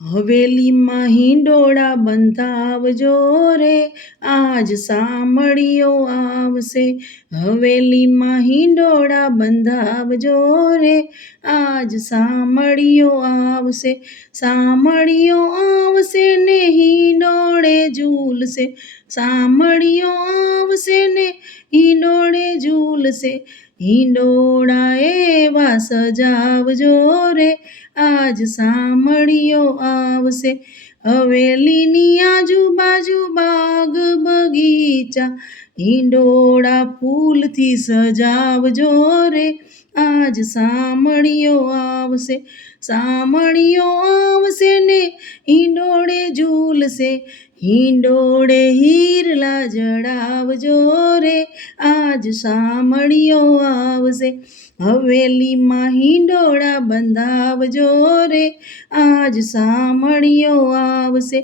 હવેલીમાં હિંડોળા બંધાવજો રે, આજ સામળીઓ આવશે. હવેલીમાં હિંડોળા બંધાવજો રે, આજ સામળીઓ આવશે. સામળીઓ આવશે ને હિંડોળે ઝૂલશે, સામળીઓ આવશે ને હિંડોળે ઝૂલશે. હિંડોળા એવા સજાવજો રે, આજ સામળીઓ આવશે. હવેલીની આજુબાજુ બાગ બગીચા, હિંડોળા ફૂલથી સજાવજો રે, આજ સામળીઓ આવશે. સામળીઓ આવશે ને હિંડોળે ઝૂલશે, હિંડોળે હીરલા જડાવજો રે, આજ સામળીઓ આવશે. હવેલીમાં હિંડોળા બંધાવજો રે, આજ સામળીઓ આવશે.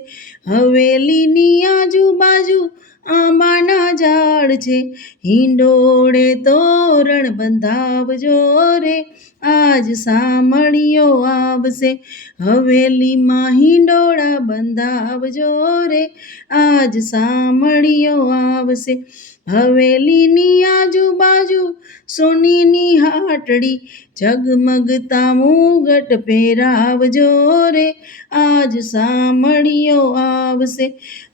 હવેલીની આજુબાજુ આંબાના ઝાડ છે, હિંડોળે તોરણ બંધાવજો રે, આજ સામળીઓ આવશે. હવેલીમાં હિંડોળા બંધાવજો રે, આજ સામળીઓ આવશે. હવેલીની આજુબાજુ સોનીની હાટડી, ઝગમગતા મુગટ પહેરાવજો રે, આજ સામળીઓ આવશે.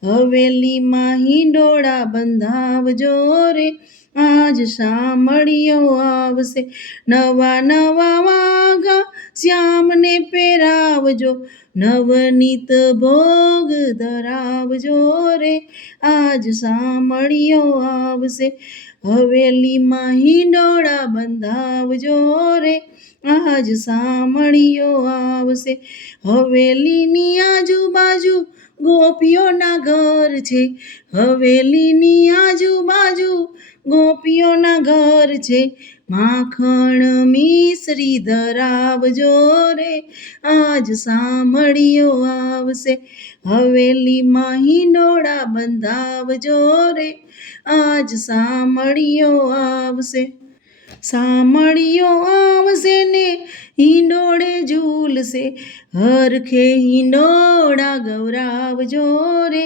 હવેલીમાં હિંડોળા બંધાવજો રે, આજ સામળીઓ આવશે. નવા નવા વાઘા શ્યામને પહેરાવજો, નવનીત ભોગ ધરાવજો રે, આજ સામળીઓ આવશે. હવેલીમાં હિંડોળા બંધાવજો રે, આજ સામળીઓ આવશે. હવેલીની આજુબાજુ ગોપીઓના ઘર છે, હવેલીની આજુબાજુ ગોપીઓના ઘર છે. માખણ મિશ્રી ધરાવજો રે, આજ સામળીઓ આવશે. હવેલીમાં હિંડોળા બંધાવજો રે, આજ સામળીઓ આવશે. સામળીઓ આવશે ને હિંડોળે ઝૂલશે, હરખે હિંડોળા ગવરાવજો રે,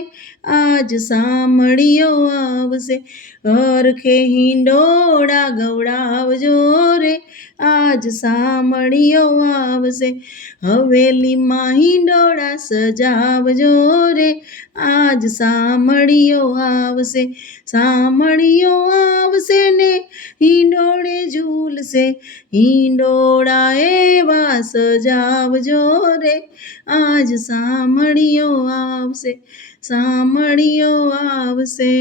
આજ સામળીઓ આવશે. હરખે હિંડોળા ગવડાવજો રે, આજ સામળીઓ આવશે. હવેલીમાં હિંડોળા સજાવજો રે, આજ સામળીઓ આવશે. સામળીઓ આવશે ને હિંડોળે ઝૂલશે, હિંડોળા એવા સજાવજો રે, આજ સામળીઓ આવશે. સામળીઓ આવશે.